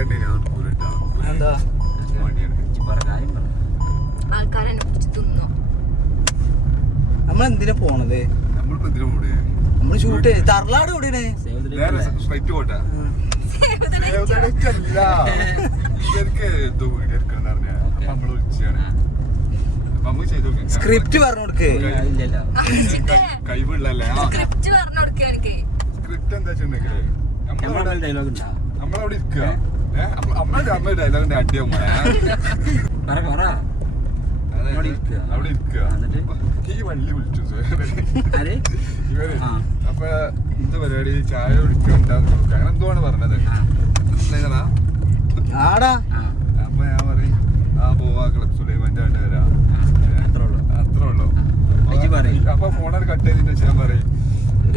എടുക്കണ്ടേ ഞാൻ നടക്കൂലട്ടാ. എന്താ മടിയാണ്. ഇജ്ജ് പറ പറ ആൾക്കാരെ പിടിച്ച് തിന്നോ നമ്മൾ എന്തിനാ പോണത് നമ്മളിപ്പോ എന്തിനാ പോണേ? നമ്മൾ ഷൂട്ട് തറലാട് ഡേറ്റ് സ്ട്രൈറ്റ് പോട്ടെ സ്ക്രിപ്റ്റ് പറഞ്ഞു കൊടുക്ക്. ഇല്ലല്ലോ. കൈ- കഴിവുള്ളല്ലേ സ്ക്രിപ്റ്റ് പറഞ്ഞു കൊടുക്കുക എനിക്ക്. സ്ക്രിപ്റ്റ് എന്താ വെച്ചിട്ടുണ്ടെങ്കിൽ നമ്മുടെ നമ്മളവിടെ ഡയലോഗ് ഉണ്ടാ? നമ്മളവിടെ ഇരിക്കുക നമ്മളെ അമ്മ ഡയലോഗിന്റെ പറ അവിടെ ഇരിക്കുക. ഈ വള്ളി വിളിച്ചു ഇവർ. അപ്പൊ എന്ത് പരിപാടി? ചായ കുടിക്കണ്ടാന്ന് അങ്ങനെ എന്തുവാണ് പറഞ്ഞത്. മനസ്സിലായതാ? അപ്പൊ ഞാൻ പറയും ആ പോവാ ക്ലബ് സുലൈമാന്റെ ആണ്ട് വരാം. അത്രേ ഉള്ളൂ. അപ്പൊ- ഇജ്ജ് പറയ്. അപ്പൊ ഫോണൊരു കട്ട് ചെയ്തിട്ട് ഞാൻ പറയും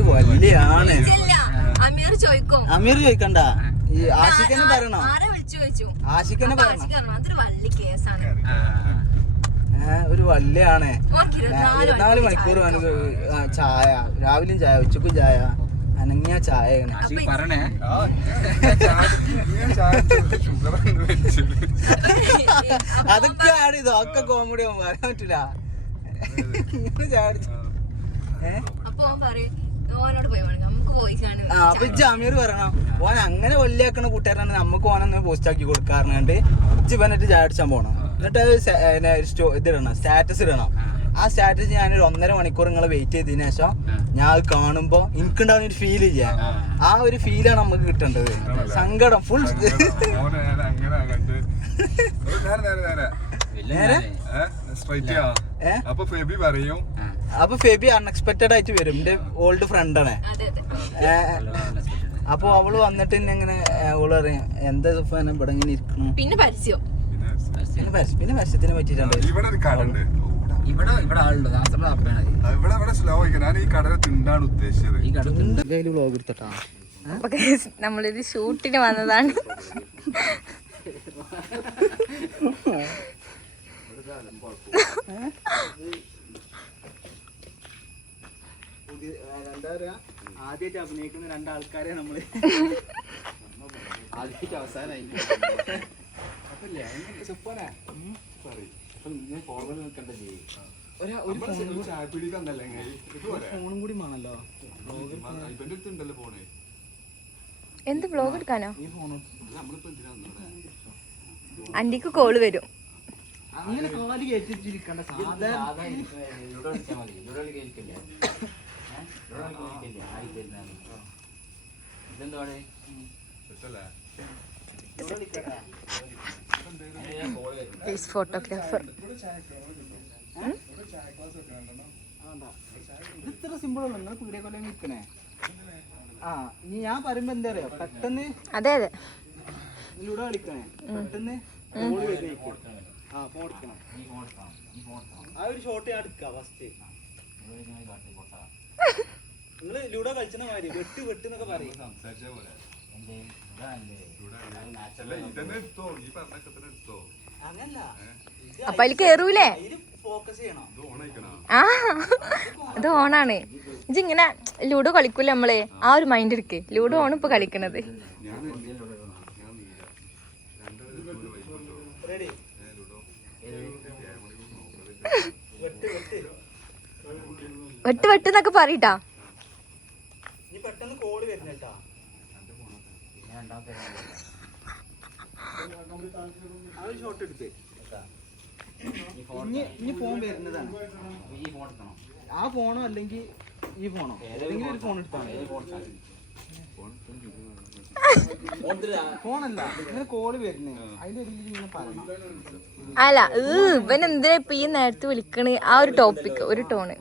വലിയ വലിയാണ്. ഇല്ല അമീർ ചോദിക്കും. അമീർ ചോദിക്കണ്ട. ഈ ആഷിക്കനെ പറയണോ? ആരെ വിളിച്ചു ചോദിച്ചു? ആഷിക്കന്നെ അപ്പൊ പറയണോ? അതൊരു വള്ളി കേസാണ്. ഒരു വല്ലയാണ് ഇരുപത്തിനാല് മണിക്കൂർ ചായ രാവിലെയും ചായ ഉച്ചക്കും ചായ അനങ്ങിയ ചായ- പറഞ്ഞേ. അതൊക്കെയാണ് ഇതൊക്കെ കോമഡി ആവും. പറയാൻ പറ്റില്ല ഏഹ് അപ്പൊ പറയും ഓനോട് പോയി അപ്പൊ ഇജ്ജ് പറയണം. ഓൻ അങ്ങനെ വലിയാക്കണ കൂട്ടുകാരനാണ് നമുക്ക് ഓനൊന്ന് പോസ്റ്റ് ആക്കി കൊടുക്കാറുണ്ട് ഇജ്ജ് പറഞ്ഞിട്ട് ചായ പോകണം പോണം. എന്നിട്ട് അത് ഒരു സ്റ്റോ- ഇതിടണം സ്റ്റാറ്റസ് ഇടണം. ആ സ്റ്റാറ്റസ് ഞാനൊരു ഒന്നര മണിക്കൂർ നിങ്ങൾ വെയിറ്റ് ചെയ്തതിനു ശേഷം ഞാൻ അത് കാണുമ്പോ എനിക്കുണ്ടാവുന്ന ഒരു ഫീൽ ചെയ്യാം ആ ഒരു ഫീലാണ് നമുക്ക് കിട്ടേണ്ടത്. സങ്കടം ഫുൾ? അപ്പൊ ഫെബി പറയും. അപ്പൊ ഫെബി അൺഎക്സ്പെക്ടഡ് ആയിട്ട് വരും. എന്റെ ഓൾഡ് ഫ്രണ്ടാണ് അതെ അതെ. അപ്പൊ അവൾ വന്നിട്ട് എങ്ങനെ അവൾ അറിയാം എന്താ സുഫാന? ഇവിടെ ഇങ്ങനെ ഇരിക്കണം പിന്നെ പരസ്യം. പിന്നെ പരസ്യം പിന്നെ പരസ്യത്തിനെ പറ്റിയിട്ടുണ്ട് ഇവിടെ ഒരു കട ഉണ്ട് ഇവിടെ ഇവിടെ ആളുണ്ട്. ഇവിടെ ഇവിടെ സ്ലോ ഞാൻ ഈ തിണ്ടാണ് ഉദ്ദേശിച്ചത്. ഈ എടുത്തിട്ടാ? ഷൂട്ടിന് വന്നതാണ്. എന്താ പറയാ ആദ്യമായിട്ട് അഭിനയിക്കുന്ന രണ്ടാൾക്കാരെ നമ്മൾ ആദ്യമായിട്ട് അവസാനായി ഇവന്റെ അടുത്തുണ്ടല്ലോ ഫോണ് എന്ത് ബ്ലോഗ് എടുക്കാനോ ഈ ഫോണും നമ്മളിപ്പോ എന്തിനാ വന്നവിടെ? അന്റിക്ക് കോൾ വരും അങ്ങനെ കാൽ കേട്ടിട്ടിരിക്കണ്ട സാധാരണ വിളിക്കില്ലേ ആയി തരുന്നതാണ് ഇതെന്താണ്? ഫോട്ടോഗ്രാഫർ ഇത് ഇത്ര സിമ്പിൾ ഉള്ളു. നിങ്ങൾ പീടിയ കൊല്ലം നിൽക്കണേ. ആ ഇനി ഞാൻ പറയുമ്പോ എന്താ അറിയോ? പെട്ടെന്ന് അതെ അതെ. ഇതിലൂടെ കളിക്കണേ. പെട്ടെന്ന് ആ ഫോൺ എടുക്കണം. ആ ഒരു ഷോട്ട് ഞാൻ എടുക്കാം ഫസ്റ്റ് നിങ്ങൾ ലൂഡോ കളിച്ചെന്ന മാതിരി വെട്ട് വെട്ട് എന്നൊക്കെ പറയും. സംസാരിച്ച പോലെ. അപ്പൊ അതിൽ കേറൂലേ? ഇത് ഫോക്കസ് ചെയ്യണം. ഇത് ഓണായിക്കണോ ആ ഇത് ഓണാണ് ഇങ്ങനെ ലൂഡോ കളിക്കൂല നമ്മൾ? ആ ഒരു മൈൻഡ് എടുക്ക് ലൂഡോ ആണ് ഇപ്പൊ കളിക്കണത്. ഞാൻ ഞാൻ നീല റെഡി ലുഡോ. വെട്ട് വെട്ട്. വെട്ട് വെട്ട് എന്നൊക്കെ പറയട്ടാ. പെട്ടെന്ന് കോൾ വരുന്നേട്ടാ ആ ഒരു ഷോട്ട് എടുത്ത് ഇനി ഫോൺ വരുന്നതാണ്. ആ ഫോണോ അല്ലെങ്കിൽ ഈ ഫോണോ? ഏതെങ്കിലും ഒരു ഫോൺ എടുത്താണ് ഫോണല്ല ഇങ്ങനെ കോൾ വരുന്നേ. അതിന്റെ ഇങ്ങനെ പറയണം. അല്ല ഇവനെന്തിനാ ഇവൻ എന്തിനാ ഇപ്പൊ ഈ നേരത്തെ വിളിക്കണേ? ആ ഒരു ടോപ്പിക് ഒരു ടോണ്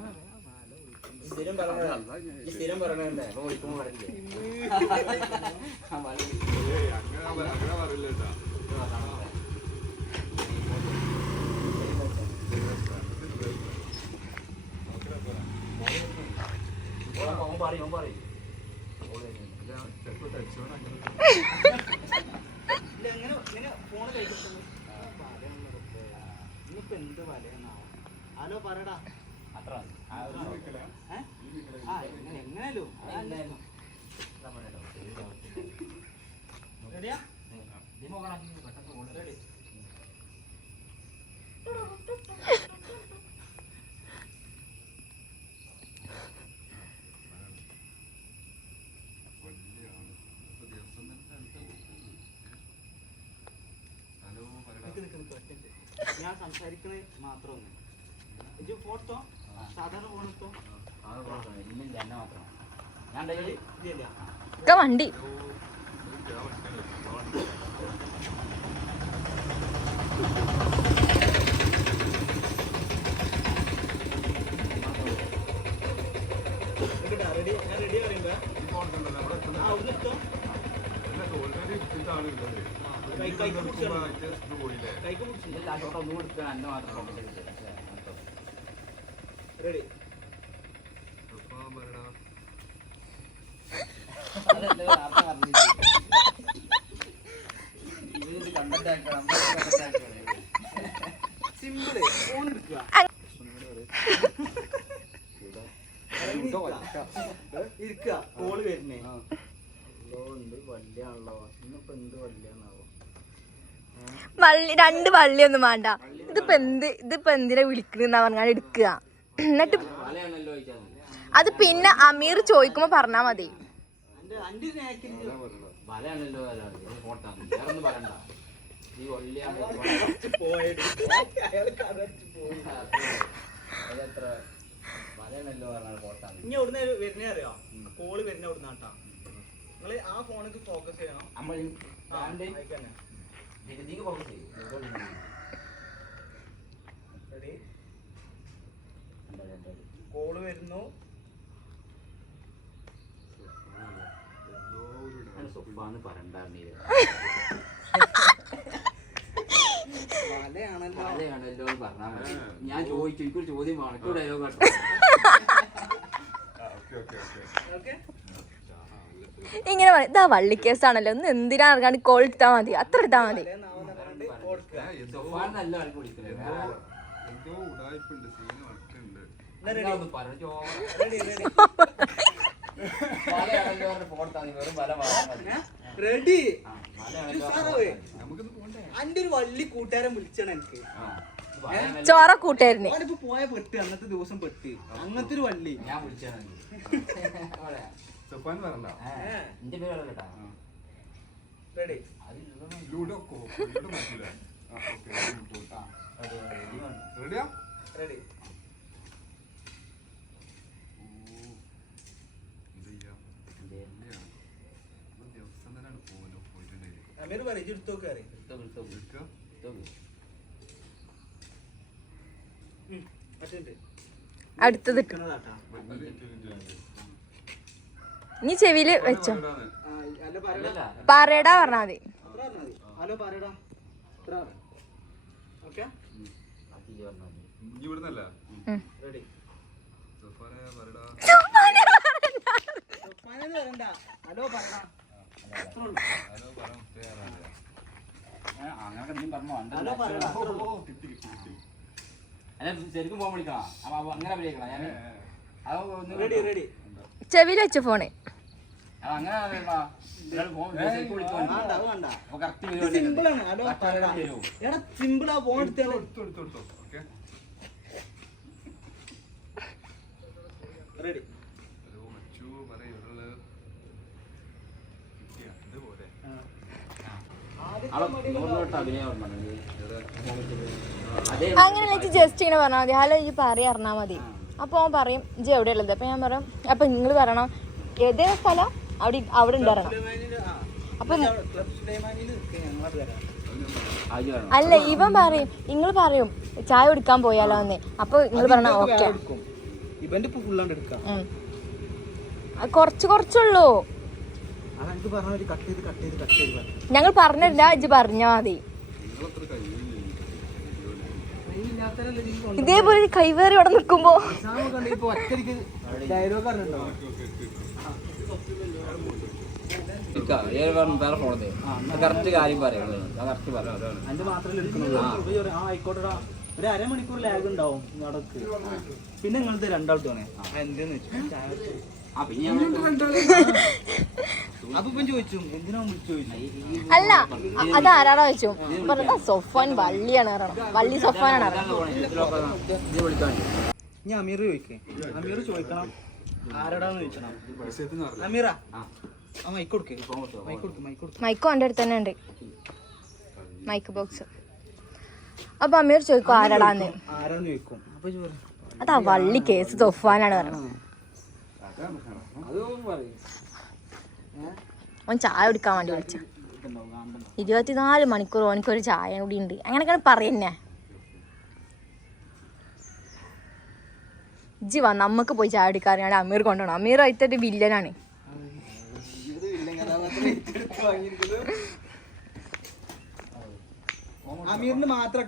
സ്ഥിരം പറഞ്ഞ സ്ഥിരം പറഞ്ഞേ അപ്പൊ വിളിക്കുമ്പോ പറയില്ലേ അങ്ങനെ എന്ത് വലയെന്നാവും ഹലോ പറയടാ. അത്ര. ആ എങ്ങനെ എങ്ങനെയല്ലോ റെഡിയാ? പോകണം പെട്ടെന്ന് റെഡി. ഞാൻ സംസാരിക്കണേ മാത്രമൊന്നും ഫോട്ടോ ഒക്കെ വണ്ടി. കൈക്ക് പിടിച്ചോ കൈക്ക് പിടിച്ചു ഇതിൽ ആ ഷോട്ട് ഒന്നും കൊടുക്കാൻ എന്നെ മാത്രം കൊണ്ടിട്ട് റെഡി അതല്ലേ നേരത്തെ പറഞ്ഞില്ലേ? ഇത് content ആക്കണം, നമ്മൾ content സിമ്പിൾ ഫോൺ വള്ളി രണ്ട് വള്ളിയൊന്നും വേണ്ട. ഇതിപ്പോ എന്ത് ഇതിപ്പോ പറഞ്ഞാൽ എടുക്കുക. എന്നിട്ട് അത് പിന്നെ അമീർ ചോദിക്കുമ്പോ പറഞ്ഞാ മതി. ഇനി എവിടുന്ന് വരുന്നേ അറിയോ? കോൾ വരുന്ന എവിടുന്ന കേട്ടാ നിങ്ങൾ ആ ഫോണിക്ക് ഫോക്കസ് ചെയ്യണം. ഫോക്കസ് ചെയ്യും. റെഡി കോൾ വരുന്നു. പറഞ്ഞാൽ മതി. ഞാൻ ചോദിച്ചു എനിക്കൊരു ചോദ്യം വേണം. ഡയലോഗ് ഓക്കെ ഇങ്ങനെ പറയും ഇതാ വള്ളിക്കേസാണല്ലോ. ഒന്ന് എന്തിനാ ഇറങ്ങാണ്ട് കോൾ എടുത്താ മതി. അത്ര എടുത്താ മതി. എന്തോ ഉടായ്പുണ്ട് സീന് നടക്കുന്നുണ്ട് എന്നാ ready? പറഞ്ഞു റെഡി അന്റെ ഒരു വള്ളി കൂട്ടുകാരൻ വിളിച്ചാണ് എനിക്ക്. ചോറ കൂട്ടായിരുന്നു ഓനിപ്പോ പോയ പെട്ട് അന്നത്തെ ദിവസം പെട്ട്. അങ്ങനത്തെ ഒരു വള്ളി. ഞാൻ വിളിച്ചാണ് റെഡി റെഡിയാ റെഡി അമീർ പറയും അറിയും എടുക്കുക മറ്റേ അടുത്തത്. നീ ചെവിയിൽ വെച്ചോ. പറയടാ പറഞ്ഞാ മതി. ഹലോ പറയടാ ഓക്കെ? ഇവിടുന്നല്ല? റെഡി സഫാനെ പറയടാ ഉപ്പാനെന്ന് പറയണ്ട. ഹലോ പറയടാ ശരിക്കും വിളിക്കണം ഞാൻ റെഡി റെഡി ചെവിയിൽ വെച്ച ഫോണ് അത് അങ്ങനെ പറയണ്ട. ഒരാൾ phone ശരിക്കും വിളിക്കാൻ വേണ്ട അത് വേണ്ട അപ്പൊ correct ഇത് വരുമല്ലോ. സിമ്പിൾ ആണ് ഹലോ പറയടാ തരൂ. എടാ സിമ്പിൾ ആ ഫോൺ എടുത്താൽ എടുത്തോ എടുത്തോ എടുത്തോ ഓക്കെ റെഡി ഹലോ മച്ചു പറയൂ ഇവിടെ കിട്ടിയാ ഇതുപോലെ അവളെ നൂറിലോട്ട് അഭിനയം ഓർമ്മയുണ്ട്. അതേ അങ്ങനെ ജസ്റ്റ് ഇങ്ങനെ പറഞ്ഞാൽ മതി. ഹലോ ഇജ്ജ് പറയ അറിഞ്ഞാൽ മതി. അപ്പോൾ അവൻ പറയും ഇജ്ജ് എവിടെയുള്ളത്? അപ്പോൾ ഞാൻ പറയും അപ്പോൾ നിങ്ങൾ പറയണം ഏതേ സ്ഥലം? അവിടെ അവിടെ ഉണ്ട് അപ്പൊ അപ്പം. അല്ല ഇവൻ പറയും നിങ്ങൾ പറയും ചായ കുടിക്കാൻ പോയാലോ എന്ന്. അപ്പൊ നിങ്ങൾ പറഞ്ഞ ഓക്കെ. കുറച്ച് കുറച്ചുള്ളൂ. ഞങ്ങൾ പറഞ്ഞില്ല ഇജ്ജ് പറഞ്ഞാ മതി. ഇതേപോലെ കൈവേറി അവിടെ നിൽക്കുമ്പോ. കറക്റ്റ് കാര്യം കറക്റ്റ് പറയാം. ഒരു അരമണിക്കൂർ ലാഗ് ഉണ്ടാവും നടക്ക് പിന്നെ നിങ്ങളത് തോന്നേ എന്തെന്ന് വെച്ചാൽ ഞാൻ അല്ല അത് ആരാടാ വെച്ചു പറഞ്ഞ സൊഫാൻ വള്ളിയാണ് പറയണം വള്ളി സൊഫാനാണ് ഇത് ഇനി അമീർ ചോദിക്കേ. അമീർ ചോദിക്കണം. ആരടാന്ന് ചോദിക്കണം അമീറ? മൈക്ക് കൊടുക്കേ. മൈക്ക് കൊടുക്ക് മൈക്ക് കൊടുക്ക് മൈക്ക് എന്റെ അടുത്ത് തന്നെ ഉണ്ട്. മൈക്ക് ബോക്സ് അപ്പൊ അമീർ ചോദിക്കും ആരടാന്ന്. ആരാന്ന് ചോദിക്കും? അതാ വള്ളി കേസ് തൊഫാനാണ് പറയണം ഓൻ ചായ കുടിക്കാൻ വേണ്ടി വിളിച്ച. ഇരുപത്തിനാല് മണിക്കൂർ ഓനിക്കൊരു ചായ കൂടി ഉണ്ട്. അങ്ങനെയൊക്കെയാണ് പറയുന്നേ. ഇജ്ജി വാ നമുക്ക് പോയി ചായ കുടിക്കാറിയാണ് അമീർ കൊണ്ടുപോകണം അമീർ ആയിട്ടൊരു വില്ലനാണ്. അമീറിന് മാത്രം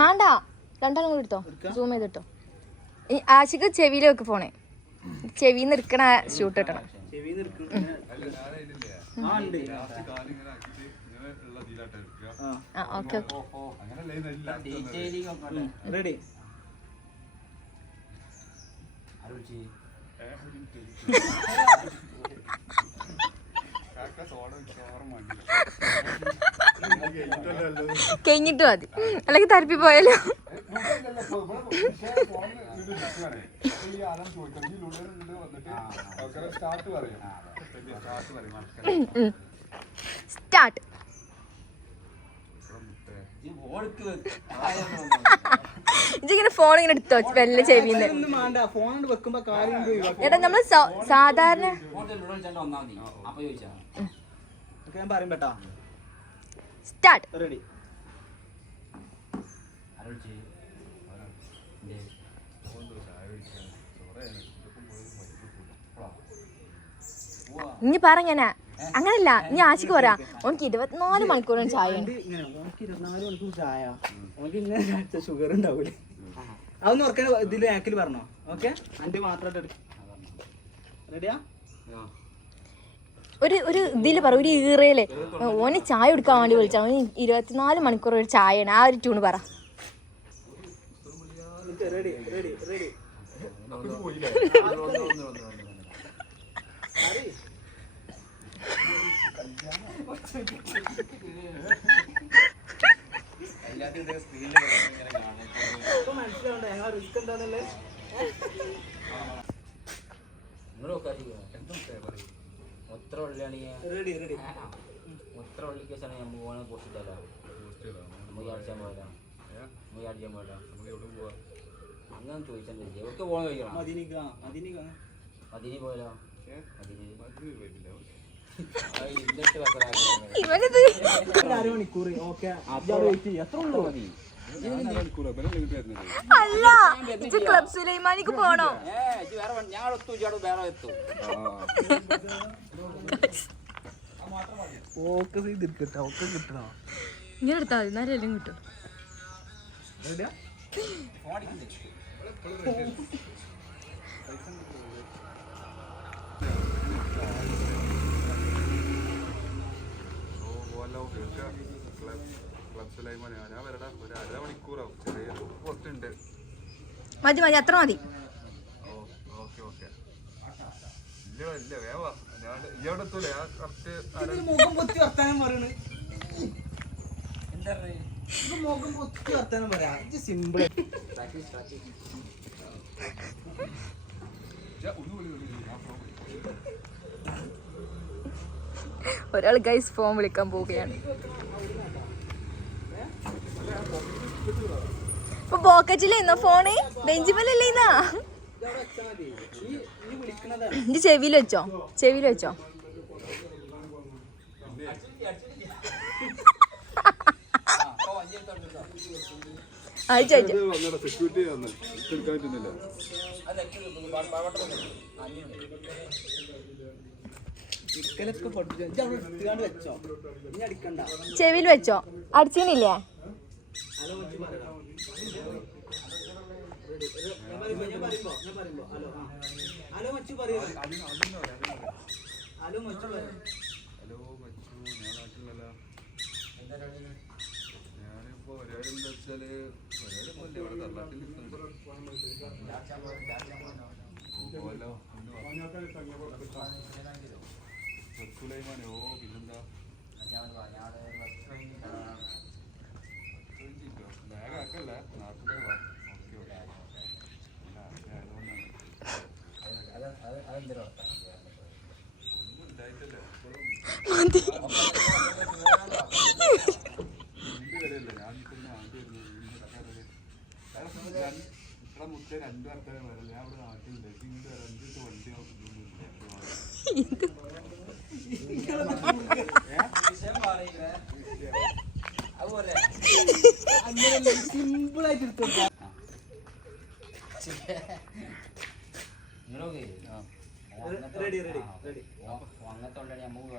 വേണ്ട രണ്ടാളും കൂടി എടുത്തോ. സൂം ചെയ്തിട്ടോ. ഈ ആശിക്ക് ചെവിയിലേക്ക് വെക്ക് ഫോണേ. ചെവിന്ന് നിൽക്കണ ഷൂട്ട് കിട്ടണം ചെവി ഓക്കെ ഓക്കെ. കഴിഞ്ഞിട്ട് മതി. അല്ലെങ്കിൽ തരപ്പി പോയാലോ? സ്റ്റാർട്ട് ഇതിങ്ങനെ ഫോൺ ഇങ്ങനെ എടുത്തോ വെല്ല ചെവിന്ന്. എടാ നമ്മൾ സാധാരണ ഞാൻ പറയും കേട്ടാ. സ്റ്റാർട്ട്. റെഡി. ഇനി പറഞ്ഞാ അങ്ങനല്ല ഇനി ആശിക്ക് പറയാ ഓനിക്ക് ഇരുപത്തിനാല് മണിക്കൂറും ചായ ഇരുപത്തിനാല് മണിക്കൂർ ചായ. ഇങ്ങനെ ഷുഗർ ഉണ്ടാവൂലേ. അതൊന്നും ഓർക്കാൻ ഇതിൽ ആക്കിൽ പറഞ്ഞോ. ഓക്കെ? അണ്ടി മാത്രമായിട്ട് റെഡിയാ ഒരു ഒരു ഇതിൽ പറ ഒരു ഈറയിലെ. ഓന് ചായ എടുക്കാൻ വേണ്ടി വിളിച്ചാൽ ഓന് ഇരുപത്തിനാല് മണിക്കൂർ ഒരു ചായയാണ്. ആ ഒരു ട്യൂണ് പറ. റെഡി റെഡി റെഡി ഇപ്പൊ മനസ്സിലാവണ്ട ഒത്ര ഉള്ളിയാണെങ്കിൽ റെഡി റെഡി ഒത്ര ഉള്ളി കേസാണ് നമുക്ക് പോകാൻ പോസ്റ്റിട്ടല്ലോ നമുക്ക് അടിച്ചാൻ പോയതാ. നമുക്ക് അടിച്ചാൻ പോയതാ അങ്ങനെ ചോദിച്ചാൽ എവിടെ പോകാൻ കഴിയണം? മതിനി പോയാലോ? അരമണിക്കൂർ ഓക്കെ. വെയിറ്റ് എത്ര ഉള്ളൂ? മതി. അല്ല ക്ലബ് സുലൈമാനിക്ക് പോണോ? ഏ ഇത് വേറെ എത്തു. ഇങ്ങനെ എടുത്താൽ മതി എന്നാലും കിട്ടും. മതി മതി അത്ര മതി. Okay okay. ഇല്ല ഇല്ല വേവാ ഞാൻ ഇയാടെ എത്തൂലേ ആ കറക്റ്റ് അര മുഖം പൊത്തി വർത്താനം പറയണ്. ഇത് മുഖം പൊത്തി വർത്താനം പറയാ. ഇത് സിമ്പിൾ ഒരാൾ ഗൈസ് ഫോം വിളിക്കാൻ പോവുകയാണ്. ഇപ്പൊ പോക്കറ്റിൽ ഇന്ന ഫോണ് ബെഞ്ചിമലല്ലേ ഇന്നാ? ഈ ഈ വിളിക്കണതാണ്. ഇന്റെ ചെവിയിൽ വെച്ചോ? ചെവിയിൽ വെച്ചോ? അയച്ചു അയച്ചു സെക്യൂരിറ്റി എടുക്കാൻ പറ്റുന്നില്ല ചെവിയിൽ വെച്ചോ. പറയൂ. ഹലോ മച്ചു. ഞാൻ നാട്ടിലല്ല. ഞാനിപ്പോ പരിപാടി എന്താ വെച്ചാൽ പരിപാടി ഒന്നുമില്ല ഇവിടെ തറവാട്ടിൽ പോവല്ലോ സുലൈമാനെ ഓ പിന്നെന്താ ബാഗാക്കല്ലേ നാട്ടിലേ ഓക്കെ ഓക്കെ അതുകൊണ്ടാണ് അതെന്തോ ഒന്നും ഉണ്ടായിട്ടല്ലേ ഇപ്പോഴും നിന്റെ വരെയല്ലേ ഞാൻ നിൽക്കുന്ന ആദ്യം ഇത്ര മുട്ട രണ്ട് ആൾക്കാരെ വരല്ലേ ഞാൻ ഇവിടെ നാട്ടിലുണ്ട് ഇങ്ങോട്ട് വരാം അഞ്ചിട്ട് വണ്ടിയോ റെഡി റെഡി ready. അങ്ങനത്തെ കൊണ്ടാണ് നമുക്ക്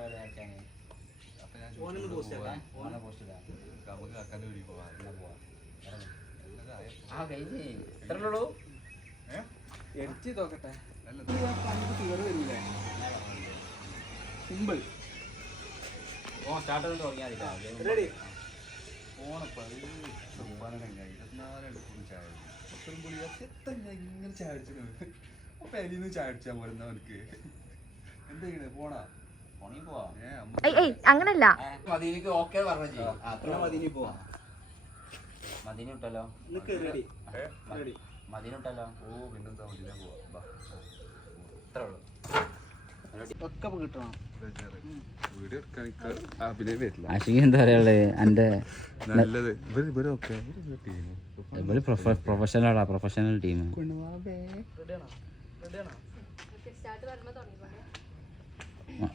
പോസ്റ്റ് ആക്കാം. ഓനെ പോസ്റ്റ് ഇടാം. നമുക്ക് കാക്കാന്റെ വീട്ടിൽ പോവാം എന്നാ പോവാം. ഇറങ്ങ്. എന്നതായ ആ കഴിഞ്ഞ്. ഇത്ര ഉള്ളൂ എഡിറ്റ് നോക്കട്ടെ. അല്ല ക്ലിയർ വരില്ലേ സിമ്പിൾ ഓ സ്റ്റാർട്ട് ചെയ്ത് തുടങ്ങിയാൽ റെഡി ഓണപ്പ ചായ. പൊളി എത്ര ഞാൻ ഇങ്ങനെ ചായ അപ്പൊ ചായ അവനക്ക് എന്താ പോണാ? അങ്ങനല്ല. മദീനക്ക് ഓക്കെ പറഞ്ഞു അത്ര പോവാം മദീന ഇട്ടല്ലോ മദീന ഇട്ടല്ലോ ഓ പിന്നെന്താ പോവാ? ബാ ഉള്ളൂ. ഒക്കെ കിട്ടണം. എന്താ പറയാ പ്രൊഫഷണലാ പ്രൊഫഷണൽ ടീം. റെഡിയാണോ റെഡിയാണോ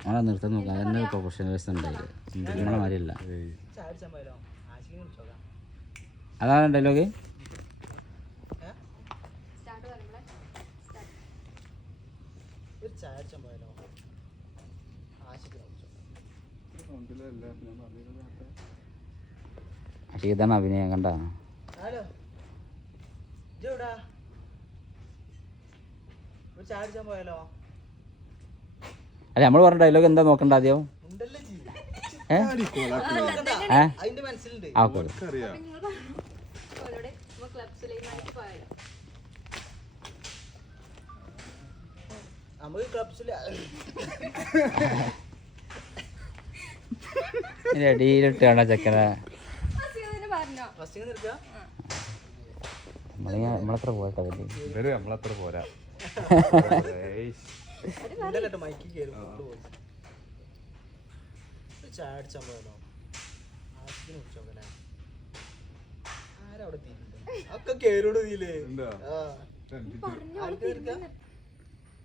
നമ്മളെ നിർത്താൻ നോക്കാം. അതന്നെ പ്രൊഫഷണലിസ്റ്റ് ഉണ്ടായില്ല നമ്മളെ മാതിരിയല്ല അതാണ് ഡയലോഗ് ഏ? ഒരു ചായ അടിച്ചാൻ പോയാലോ നേരത്തെ. ഇതാണ് അഭിനയം കണ്ട? ഹലോ. ഇതെവിടാ? ഒരു ചായ പോയാലോ അല്ല നമ്മൾ പറഞ്ഞ ഡയലോഗ് എന്താ നോക്കണ്ട ആദ്യം? ഉണ്ടല്ലേ ജി? ഏ? ഏ? അതിന്റെ മനസ്സിലുണ്ട്. ആ ഓക്കെ അറിയാം നമുക്ക് ക്ലബ്സിൽ അടിയിലിട്ട് വേണ്ട ചെക്കനെ നമ്മളത്ര ഇവർ നമ്മളത്ര പോരാ. ആരവിടെ തീരുന്നുണ്ട് ഒക്കെ കേരോട് തീലേ ആ.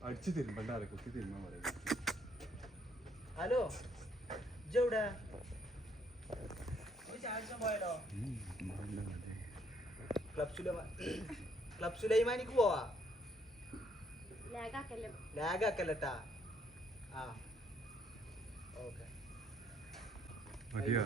അടിച്ച് തിരുമ്പണ്ട അതെ കുത്തി തിരുമ്പാൻ പറയും ഹലോ പോയാലോ ക്ലബ് സുലൈമാനിക്ക് പോവാ? ലാഗ് ആക്കല്ലട്ടാ ആ ഓക്കെ. മതിയോ?